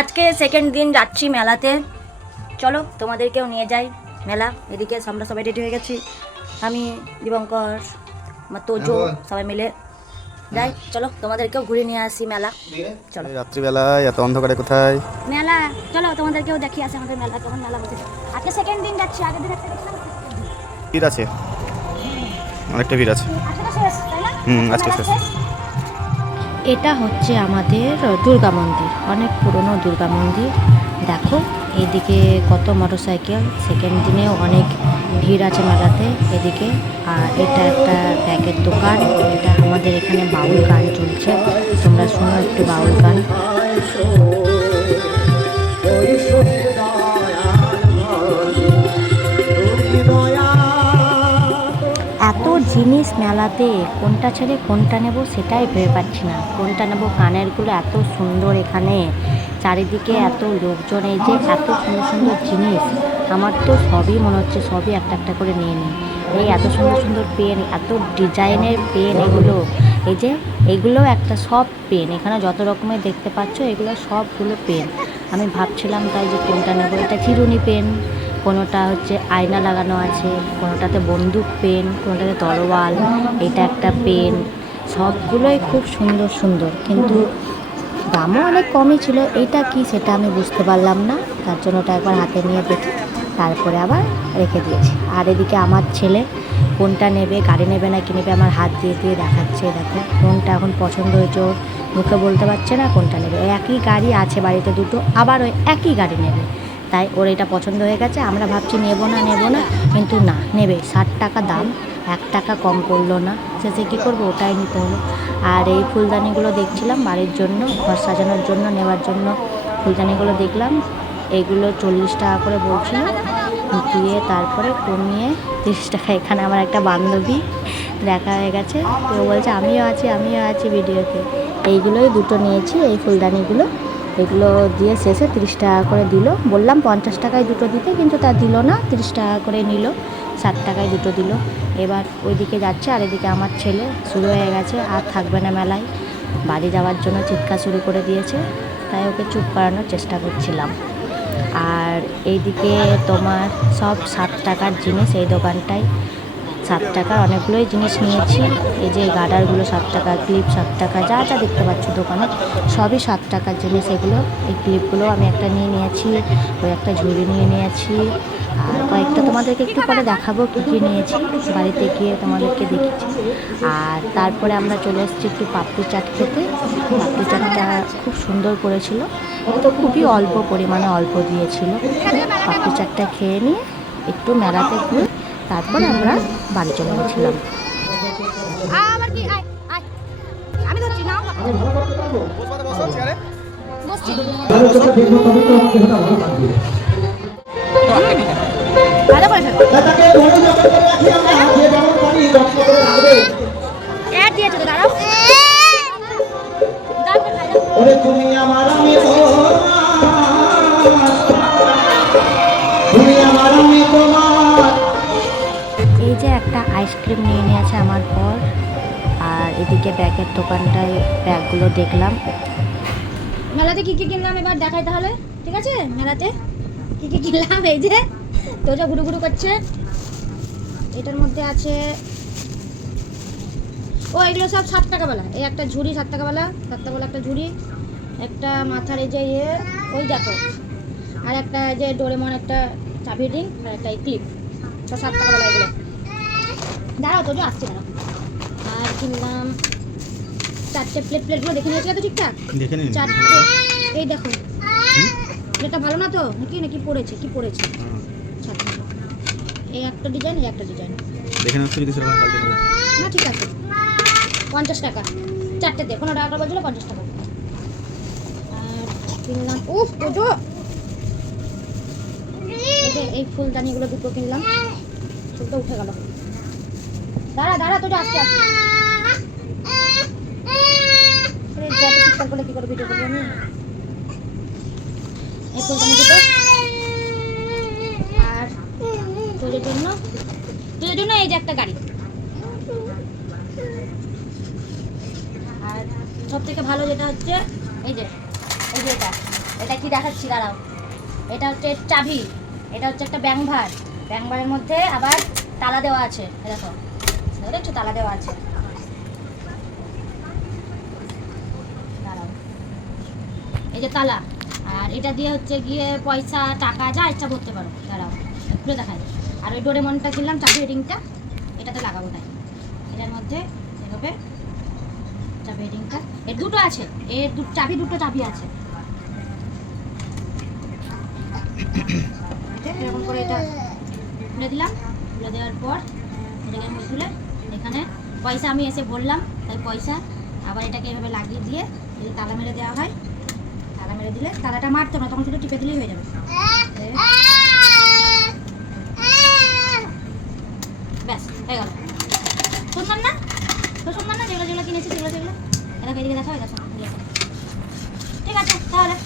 আজকে সেকেন্ড দিন যাচ্ছি মেলাতে। চলো তোমাদেরকেও নিয়ে যাই মেলা। এদিকে আমরা সবাই রেডি হয়ে গেছি, আমি দীপঙ্কর আমার তোজো সবাই মিলে যাই। চলো তোমাদেরকেও ঘুরে নিয়ে আসি মেলা। চলো রাত্রিবেলায় এত অন্ধকারে কোথায় মেলা, চলো তোমাদেরকেও দেখিয়ে আসি আমাদের মেলা কেমন মেলা বসেছে। আজকে সেকেন্ড দিন যাচ্ছি, আগের দিন একটা গেছিলাম। ভিড় আছে, অনেকটা ভিড় আছে। আজকে তো শেষ, তাই না? আজকে মেলা শেষ। এটা হচ্ছে আমাদের দুর্গা মন্দির, অনেক পুরনো দুর্গা মন্দির। দেখো এদিকে কত মোটরসাইকেল, সেকেন্ড দিনেও অনেক ভিড় আছে মেলাতে এদিকে। আর এটা একটা ব্যাগের দোকান। এটা আমাদের এখানে বাউল গান চলছে, তোমরা শোনো একটু বাউল গান। এত জিনিস মেলাতে, কোনটা ছেড়ে কোনটা নেব সেটাই ভেবে পাচ্ছি না। কোনটা নেব, কানেরগুলো এত সুন্দর, এখানে চারিদিকে এত লোকজন, এই যে এত সুন্দর সুন্দর জিনিস, আমার তো সবই মনে হচ্ছে সবই একটা একটা করে নিয়ে নিই। এই এত সুন্দর সুন্দর পেন, এত ডিজাইনের পেন এগুলো, এই যে এগুলো একটা সব পেন, এখানে যত রকমের দেখতে পাচ্ছ এগুলো সবগুলো পেন। আমি ভাবছিলাম তাই যে কোনটা নেব। এটা চিরুনি পেন, কোনোটা হচ্ছে আয়না লাগানো আছে, কোনোটাতে বন্দুক পেন, কোনোটাতে তরোয়াল, এটা একটা পেন। সবগুলোই খুব সুন্দর সুন্দর, কিন্তু দামও অনেক কমই ছিল। এইটা কি সেটা আমি বুঝতে পারলাম না, তার জন্য ওটা একবার হাতে নিয়ে দেখি, তারপরে আবার রেখে দিয়েছি। আর এদিকে আমার ছেলে কোনটা নেবে, গাড়ি নেবে না কি নেবে, আমার হাত দিয়ে দিয়ে দেখাচ্ছে। দেখো কোনটা এখন পছন্দ হয়েছে, ওর মুখে বলতে পারছে না কোনটা নেবে। ওই একই গাড়ি আছে বাড়িতে দুটো, আবার ওই একই গাড়ি নেবে, তাই ওর এটা পছন্দ হয়ে গেছে। আমরা ভাবছি নেব না, কিন্তু না, নেবে। 60 টাকা দাম, 1 টাকা কম পড়লো না। শেষে কী করবো, ওটাই নিতে হলো। আর এই ফুলদানিগুলো দেখছিলাম বাড়ির জন্য, ঘর সাজানোর জন্য নেওয়ার জন্য ফুলদানিগুলো দেখলাম। এগুলো 40 টাকা করে বলছিল, দিয়ে তারপরে কমিয়ে 30 টাকা। এখানে আমার একটা বান্ধবী দেখা হয়ে গেছে, তো বলছে আমিও আছি ভিডিওতে। এইগুলোই দুটো নিয়েছি, এই ফুলদানিগুলো। এগুলো দিয়ে শেষে 30 টাকা করে দিল। বললাম 50 টাকায় দুটো দিতে, কিন্তু তা দিল না, 30 টাকা করে নিল, 60 টাকায় দুটো দিল। এবার ওইদিকে যাচ্ছে, আর এদিকে আমার ছেলে শুরু হয়ে গেছে, আর থাকবে না মেলায়, বাড়ি যাওয়ার জন্য চিৎকার শুরু করে দিয়েছে, তাই ওকে চুপ করানোর চেষ্টা করছিলাম। আর এইদিকে তোমার সব 7 টাকার জিনিস, এই দোকানটায় 7 টাকার অনেকগুলোই জিনিস নিয়েছি। এই যে গার্ডারগুলো 7 টাকা, ক্লিপ 7 টাকা, যা যা দেখতে পাচ্ছ দোকানে সবই 7 টাকার জিনিস এগুলো। এই ক্লিপগুলো আমি একটা নিয়ে নিয়েছি, ওই একটা ঝুড়ি নিয়ে নিয়েছি। আর কয়েকটা তোমাদেরকে একটু পরে দেখাবো কী কী নিয়েছি, বাড়িতে গিয়ে তোমাদেরকে দেখেছি। আর তারপরে আমরা চলে এসেছি একটু পাপড়ি চাট খেতে। পাপড়ি চাটটা খুব সুন্দর করেছিল, তো খুবই অল্প পরিমাণে অল্প দিয়েছিল। পাপড়ি চাটটা খেয়ে নিয়ে একটু মেলাতে ঘুরে তারপর আমরা বাড়ি চলে গেছিলাম। এই যে একটা আইসক্রিম নিয়ে নিয়েছে আমার পর। আর এদিকে ব্যাগের দোকানটায় ব্যাগগুলো দেখলাম। মেলাতে কি কি কিনলাম এবার দেখাই তাহলে, ঠিক আছে? মেলাতে কি কি কিনলাম, এই যে তোজা গুরু গুরু করছে। এটার মধ্যে আছে, ও এগুলো সব 7 টাকাওয়ালা। এই একটা ঝুড়ি 7 টাকাওয়ালা, 7 টাকাওয়ালা একটা ঝুড়ি, একটা মাথার এই যে ওই দেখো, আর একটা যে ডোরেমন একটা চাবি রিং, আর একটা ক্লিপ, সব 7 টাকাওয়ালা এগুলো। দাঁড়াও তোজো আসছে, দাঁড়াও। আর কিনলাম 4টে প্লেটগুলো দেখে নিয়েছি তো ঠিকঠাক, দেখে নিন 4টে। এই দেখো, এটা ভালো না তো নাকি পড়েছে, কি পড়েছে? 4টে, এই একটা ডিজাইন, এই একটা ডিজাইন। দেখে নিন যদি সেরকম পাল্টে নেব। না ঠিক আছে, 50 টাকা 4টেতে, 15 টাকা করে বলছিল, 50 টাকা। আর কিনলাম ওজো, এই যে এই ফুলদানিগুলো দুটো কিনলাম। ফুলটা উঠে গেল, দাঁড়া তোজো আস্তে আস্তে। যত চিৎকার করলে কি করে ভিডিও করবো আমি? এই ফুলদানি দুটো। আর তোজোর জন্য এই যে একটা গাড়ি। আর সব থেকে ভালো যেটা হচ্ছে এই যে এটা, এটা কি দেখাচ্ছি দাঁড়াও। এটা হচ্ছে চাবি, এটা হচ্ছে একটা ব্যাংভার। ব্যাংভারের মধ্যে আবার তালা দেওয়া আছে, এই দেখো দেখছো তালা দেওয়া আছে। দাঁড়াও, এই যে তালা, আর এটা দিয়ে হচ্ছে গিয়ে পয়সা টাকা যা ইচ্ছা ভরতে পারো। দাঁড়াও খুলে দেখায়। আর ওই ডোরেমনটা কিনলাম চাবি রিংটা, এটাতে লাগাবো তাই। এটার মধ্যে এভাবে চাবি রিংটা, এর দুটো আছে, এর চাবি দুটো চাবি আছে। এরকম করে এটা খুলে দিলাম, খুলে দেওয়ার পর এটাকে আমি খুলে এখানে পয়সা আমি এসে বললাম তাই পয়সা, আবার এটাকে এভাবে লাগিয়ে দিয়ে যদি তালা মেরে দেওয়া হয়, তালা মেরে দিলে তালাটা মারতে হবে না, তখন শুধু টিপে দিলেই হয়ে যাবে। ব্যাস হয়ে গেল। সুন্দর না? তো সুন্দর না? যেগুলো যেগুলো কিনেছি সেগুলো সেগুলো এটাকে এদিকে দেখা হয়ে গেছে। ঠিক আছে তাহলে।